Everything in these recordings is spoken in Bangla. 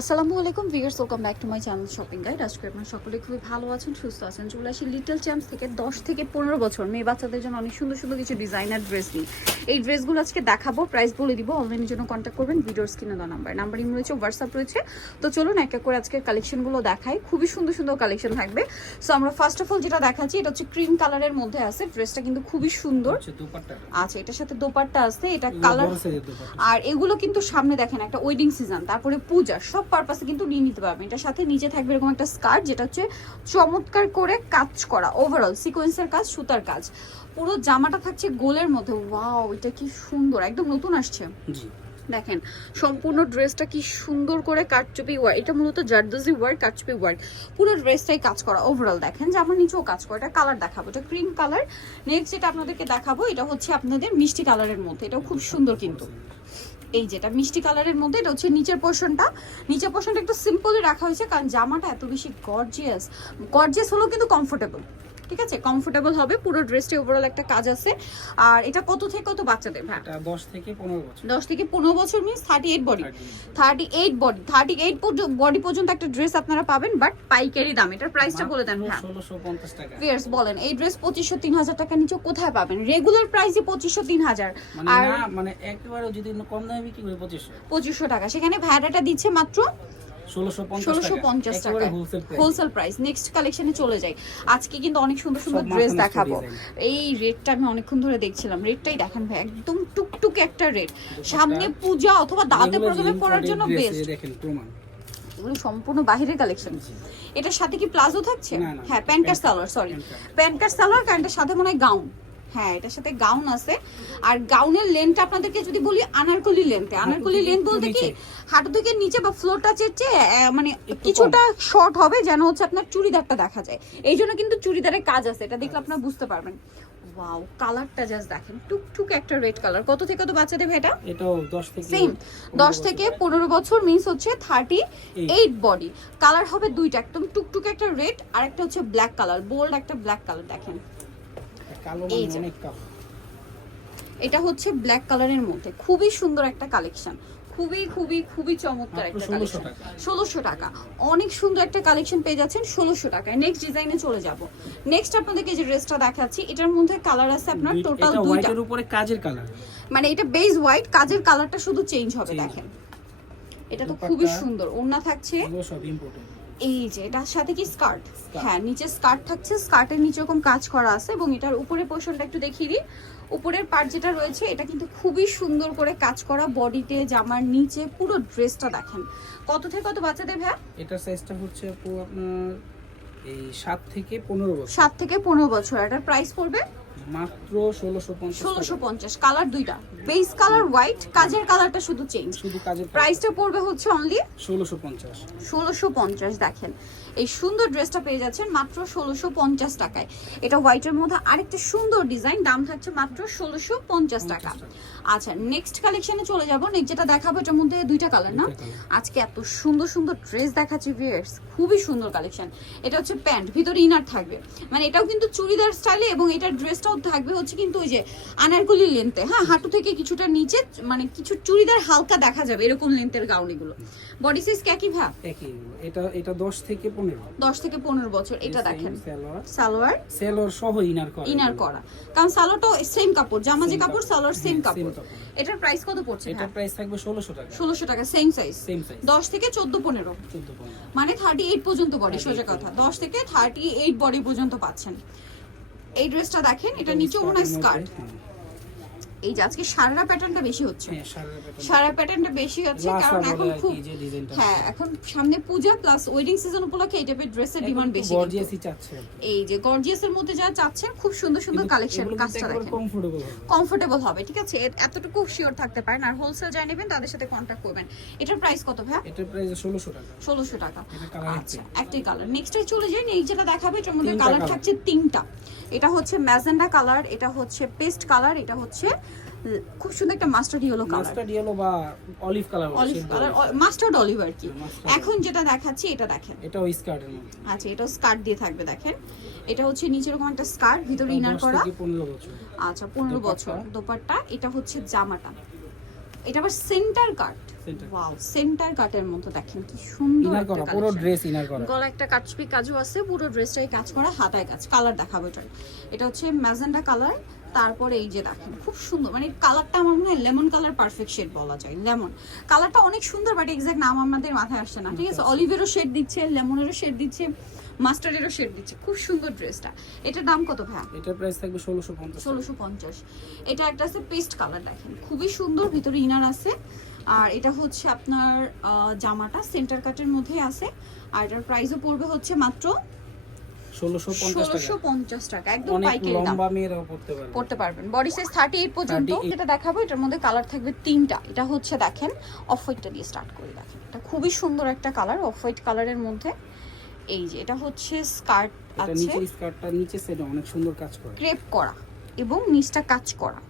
আসসালামু আলাইকুম viewers welcome back to my channel shopping guide. আজকে আপনারা সকলে খুবই ভালো আছেন সুস্থ আছেন। চলে আসি লিটল চ্যাম্পস থেকে দশ থেকে পনেরো বছর মেয়ে বাচ্চাদের জন্য অনেক সুন্দর সুন্দর কিছু ডিজাইনার ড্রেস নিই এই ড্রেসগুলো আজকে দেখাবো প্রাইস বলে দিব অনলাইনের জন্য কন্ট্যাক্ট করবেন ভিডিওর স্ক্রিনে দেওয়া নাম্বার নাম্বার ইম রয়েছে হোয়াটসঅ্যাপ রয়েছে। তো চলুন এক এক করে আজকের কালেকশনগুলো দেখাই খুবই সুন্দর সুন্দর কালেকশন থাকবে। সো আমরা ফার্স্ট অফ অল যেটা দেখাচ্ছি এটা হচ্ছে ক্রিম কালারের মধ্যে আছে ড্রেসটা কিন্তু খুবই সুন্দর। দুপাট্টা। আচ্ছা এটার সাথে দোপাট্টা আছে এটা কালার আর এগুলো কিন্তু সামনে দেখেন একটা ওয়েডিং সিজন তারপরে পূজা সব পারপাসে কিন্তু নিয়ে নিতে পারবেন। এটার সাথে নিচে থাকবে এরকম একটা স্কার্ট যেটা হচ্ছে চমৎকার করে কাজ করা ওভারঅল সিকোয়েন্সের কাজ সুতার কাজ। পুরো জামাটা থাকছে গোলের মধ্যে। ওয়াও এটা কি সুন্দর একদম নতুন আসছে। জি। দেখেন সম্পূর্ণ ড্রেসটা কি সুন্দর করে কাটচুপি ওয়ার্ক এটা মূলত জারদোজি ওয়ার্ক কাটচুপি ওয়ার্ক পুরো ড্রেসটাই কাজ করা ওভারঅল দেখেন। যে আমার নিচেও কাজ করা এটা কালার দেখাবো। এটা ক্রিম কালার নেক্সট যেটা আপনাদেরকে দেখাবো এটা হচ্ছে আপনাদের মিষ্টি কালারের মধ্যে। এটাও খুব সুন্দর কিন্তু। এই যেটা মিষ্টি কালারের মধ্যে, এটা হচ্ছে নিচের পোর্শনটা নিচের পোর্শনটা একটু সিম্পলি রাখা হয়েছে, কারণ জামাটা এত বেশি গর্জিয়াস গর্জিয়াস হলেও কিন্তু কমফোর্টেবল ঠিক আছে? কমফোর্টেবল হবে পুরো ড্রেসটি ওভারঅল একটা কাজ আছে। আর এটা কত থেকে কত বাচ্চাদের ভাই? এটা 10 থেকে 15 বছর। দশ থেকে পনেরো বছর means thirty eight body 30 thirty eight body thirty eight body পর্যন্ত একটা ড্রেস আপনারা পাবেন বাট পাইকারি দাম। এটার প্রাইসটা বলে দেন হ্যাঁ। 1650 টাকা। ফিয়ার্স বলেন। এই ড্রেস পঁচিশশো তিন হাজার টাকা নিচে কোথায় পাবেন? রেগুলার প্রাইসই পঁচিশশো তিন হাজার। মানে আর মানে একেবারে যদি কম দামে বিক্রি করে 2500 পঁচিশশো টাকা। সেখানে ভ্যারাটা দিচ্ছে মাত্র 1650 ষোলোশো টাকা। হোলসেল প্রাইস নেক্সট কালেকশনে চলে যাই। আজকে কিন্তু অনেক সুন্দর সুন্দর ড্রেস দেখাবো। এই রেটটা আমি অনেকক্ষণ ধরে দেখছিলাম। রেটটাই দেখেন ভাই একদম টুকটুকে একটা রেট। সামনে পূজা অথবা দাওয়াতে প্রোগ্রামে পরার জন্য বেস্ট দেখেন প্রমাণ। এগুলো সম্পূর্ণ বাহিরের কালেকশন এটার সাথে কি প্লাজো থাকছে? হ্যাঁ pant cut salwar sorry pant cut salwar কারণ সাথে মনে হয় গাউন হ্যাঁ এটার সাথে গাউন আছে। আর গাউনের লেন্থটা আপনাদেরকে যদি বলি আনারকলি লেন্থে আনারকলি থেকে লেন্থ বলতে কি হাঁটু থেকে নিচে বা ফ্লোর টাচের চেয়ে মানে কিছুটা শর্ট হবে যেন হচ্ছে আপনার চুড়িদারটা দেখা যায়। এই জন্য কিন্তু চুড়িদারের কাজ আছে এটা দেখলে আপনারা বুঝতে পারবেন। ওয়াও কালারটা জাস্ট দেখেন টুকটুক একটা রেড কালার কত থেকে কত বাচ্চাদের ভাই এটা? এটাও 10 থেকে সেম 15 দশ থেকে পনেরো বছর মিন্স হচ্ছে থার্টি এইট বডি কালার হবে দুইটা একদম টুকটুক একটা রেড আর একটা হচ্ছে ব্ল্যাক কালার বোল্ড একটা ব্ল্যাক কালার দেখেন। কালো মানে যে। অনেক কালো। এটা হচ্ছে ব্ল্যাক কালারের মধ্যে। খুবই সুন্দর একটা কালেকশন খুবই খুবই খুবই চমৎকার একটা কালেকশন ষোলোশো টাকা। অনেক সুন্দর একটা কালেকশন পেয়ে যাচ্ছেন ষোলোশো টাকায়। নেক্সট ডিজাইনে চলে যাব। নেক্সট আপনাদেরকে যে ড্রেসটা দেখাচ্ছি এটার মধ্যে কালার আছে আপনার টোটাল দুইটা। উপরে কাজের কালার মানে এটা বেজ হোয়াইট কাজের কালারটা শুধু চেঞ্জ হবে দেখেন। এটা তো খুবই সুন্দর। ওড়না থাকছে। সব ইম্পোর্টেড এই যে এটার সাথে কি স্কার্ট? হ্যাঁ নিচে স্কার্ট থাকছে। স্কার্টের নিচে এরকম কাজ করা আছে এবং এটার উপরের পোর্শনটা একটু দেখিয়ে দিই। উপরের পার্ট যেটা রয়েছে এটা কিন্তু খুবই সুন্দর করে কাজ করা বডিতে জামার নিচে পুরো ড্রেসটা দেখেন। কত থেকে কত বাচ্চাদের ভ্যা এটা সাইজটা হচ্ছে আপু আপনার এই 7 থেকে 15 বছর। সাত থেকে পনেরো বছর। এটার প্রাইস পড়বে? মাত্র 1650 ষোলোশো টাকা। পঞ্চাশ কালার দুইটা। বেস কালার হোয়াইট কাজের কালারটা শুধু চেঞ্জ শুধু কাজের প্রাইসটা পড়বে হচ্ছে অনলি 1650 ষোলোশো পঞ্চাশ দেখেন। এই সুন্দর ড্রেসটা পেয়ে যাচ্ছেন মাত্র ষোলোশো পঞ্চাশ টাকায়। এটা হোয়াইটের মধ্যে আরেকটা সুন্দর ডিজাইন দাম থাকছে মাত্র ষোলোশো পঞ্চাশ টাকা। আচ্ছা নেক্সট কালেকশনে চলে যাব। নেক্সট যেটা দেখাবো এটার মধ্যে দুইটা কালার না? আজকে এত সুন্দর সুন্দর ড্রেস দেখাচ্ছি ভিয়ার্স খুবই সুন্দর কালেকশন এটা হচ্ছে প্যান্ট ভিতরে ইনার থাকবে। মানে এটাও কিন্তু চুড়িদার স্টাইলে এবং এটার ড্রেসটাও থাকবে হচ্ছে কিন্তু ওই যে আনারকলি লেন্থে হ্যাঁ হাঁটু থেকে কিছুটা নিচে মানে কিছু চুড়িদার হালকা দেখা যাবে এরকম লেন্থের গাউন এগুলো। বডি সাইজ ভ্যা একই এটা এটা 10 থেকে 15 দশ থেকে পনেরো বছর এটা দেখেন। সালোয়ার। সালোয়ার? সেলর সহ ইনার করা। ইনার করা। কারণ সালোয়ারটা সেম কাপড় জামা যে কাপড়। সালোয়ার সেম হ্যাঁ, কাপড়। এটার প্রাইস কত পড়ছে এটা প্রাইস থাকবে 1600 টাকা। ষোলোশো টাকা সেম সাইজ সেম সাইজ দশ থেকে চোদ্দ পনেরো। 14 15 মানে থার্টি এইট পর্যন্ত বডি সোজা কথা। দশ থেকে থার্টি এইট বডি পর্যন্ত পাচ্ছেন। এই ড্রেসটা দেখেন এটা নিচে ওনার স্কার্ট এই যে আজকে সারা প্যাটার্নটা বেশি হচ্ছে। হ্যাঁ সারা প্যাটার্ন সারা প্যাটার্নটা বেশি হচ্ছে কারণ এখন খুব হ্যাঁ এখন সামনে পূজা প্লাস ওয়েডিং সিজন উপলক্ষে এই টাইপের ড্রেসের ডিমান্ড বেশি। গর্জিয়াসই চাচ্ছে এই যে গর্জিয়াস এর মধ্যে যা চাচ্ছেন খুব সুন্দর সুন্দর কালেকশন কাজটা দেখেন। কমফোর্টেবল হবে। ঠিক আছে? এতটুকু শিওর থাকতে পারেন। আর হোলসেল যাই নেবেন তাদের সাথে কন্ট্যাক্ট করবেন। এটার প্রাইস কত ভাই এটার প্রাইস 1600 টাকা। ষোলোশো টাকা। এটা কালার আচ্ছা একটাই। কালার নেক্সটে চলে যাই এই যেটা দেখাবে এটার মধ্যে কালার থাকছে তিনটা। এটা হচ্ছে ম্যাজেন্ডা কালার এটা হচ্ছে পেস্ট কালার এটা হচ্ছে খুব সুন্দর একটা mustard yellow colour mustard yellow বা olive colour olive colour mustard olive আর কি। এখন যেটা দেখাচ্ছি এটা দেখেন। এটা ওই স্কার্টের মধ্যে। আচ্ছা এটা স্কার্ট দিয়ে থাকবে দেখেন। এটা হচ্ছে নিচের এরকম একটা স্কার্ট ভিতরে ইনার করা। আচ্ছা 15 বছর। পনেরো দোপাট্টা। বছর। দোপাট্টা এটা হচ্ছে জামাটা। এটা আবার সেন্টার কাট. ওয়াও সেন্টার কাটের মতো দেখেন কি সুন্দর একটা পুরো ড্রেস ইনার করা। গলা একটা কাচপি কাজু আছে পুরো ড্রেসটাই কাজ করা হাতায় কাজ কালার দেখাবো এটা এটা হচ্ছে ম্যাজেন্ডা কালার তারপরে এই যে দেখেন খুব সুন্দর মানে কালারটা আমার মনে হয় লেমন কালার পারফেক্ট শেড বলা যায় লেমন কালারটা অনেক সুন্দর বাট এক্সাক্ট নাম আমাদের মাথায় আসছে না ঠিক আছে? অলিভেরও শেড দিচ্ছে লেমনেরও শেড দিচ্ছে মাস্টার্ডেরও শেড দিচ্ছে খুব সুন্দর ড্রেসটা এটার দাম কত ভাই এটার প্রাইস থাকবে ষোলোশো পঞ্চাশ। ষোলোশো পঞ্চাশ। এটা একটা আছে পেস্ট কালার দেখেন খুবই সুন্দর ভিতরে ইনার আছে। আর এটা হচ্ছে আপনার জামাটা সেন্টার কাটের মধ্যে আছে। আর এটার প্রাইসও পড়বে হচ্ছে মাত্র ষোলোশো পঞ্চাশ ষোলোশো টাকা পঞ্চাশ একদম পাইকারি দাম। লম্বা মেয়েরাও পড়তে পারবে। পড়তে পারবেন। বডি সাইজ থার্টি এইট পর্যন্ত 38 যেটা দেখাবো এটার মধ্যে কালার থাকবে তিনটা। এটা হচ্ছে দেখেন অফ হোয়াইটটা দিয়ে স্টার্ট করে দেখেন। এটা খুবই সুন্দর একটা কালার অফ হোয়াইট কালারের মধ্যে। এই যে এটা হচ্ছে স্কার্ট এটা আছে। নিচের স্কার্টটা নিচে অনেক সুন্দর কাজ করে। ক্রেপ করা এবং নিচটা কাজ করা।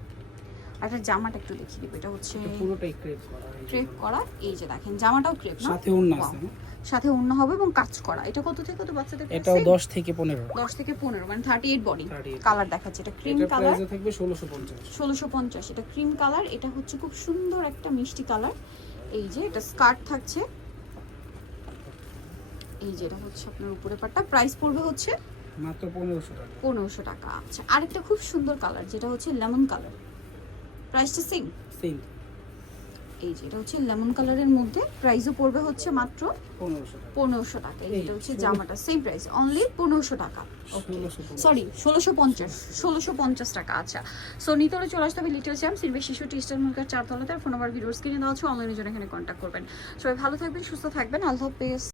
আর এটা জামাটা একটু দেখিয়ে দিব এটা হচ্ছে এটা পুরোটাই ক্রেপ করা। ক্রেপ করা। এই যে দেখেন জামাটাও ক্রেপ না? সাথে Wow. আছে হ্যাঁ? সাথে অন্য হবে এবং কাজ করা। এটা কত থেকে কত বাচ্চাদের এটাও দশ থেকে পনেরো। দশ থেকে পনেরো মানে থার্টি এইট বডি কালার দেখাচ্ছে এটা ক্রিম কালার প্রাইসও থাকবে ষোলোশো পঞ্চাশ। ষোলোশো পঞ্চাশ এটা ক্রিম কালার এটা হচ্ছে খুব সুন্দর একটা মিষ্টি কালার এই যে এটা স্কার্ট থাকছে। এই যে এটা হচ্ছে আপনার উপরে পাটটা। প্রাইস পড়বে হচ্ছে মাত্র পনেরোশো টাকা। পনেরোশো টাকা। আচ্ছা আরেকটা খুব সুন্দর কালার যেটা হচ্ছে লেমন কালার প্রাইসটা সেম সেম এই যে এটা হচ্ছে লেমন কালারের মধ্যে প্রাইসও পড়বে হচ্ছে মাত্র পনেরোশো টাকা। এটা হচ্ছে জামাটা সেম প্রাইস অনলি পনেরোশো টাকা। সরি ষোলোশো পঞ্চাশ ষোলোশো পঞ্চাশ টাকা আচ্ছা। সো নিতরে চলে আসতে হবে লিটল চ্যাম সিলভে শিশু টিস্টার মুলকার চারতলাতে ফোন নাম্বার ভিডিওস কিনে দেওয়া হচ্ছে অনলাইনে জন্য এখানে কন্ট্যাক্ট করবেন। সবাই ভালো থাকবেন সুস্থ থাকবেন। আল্লাহ হাফেজ।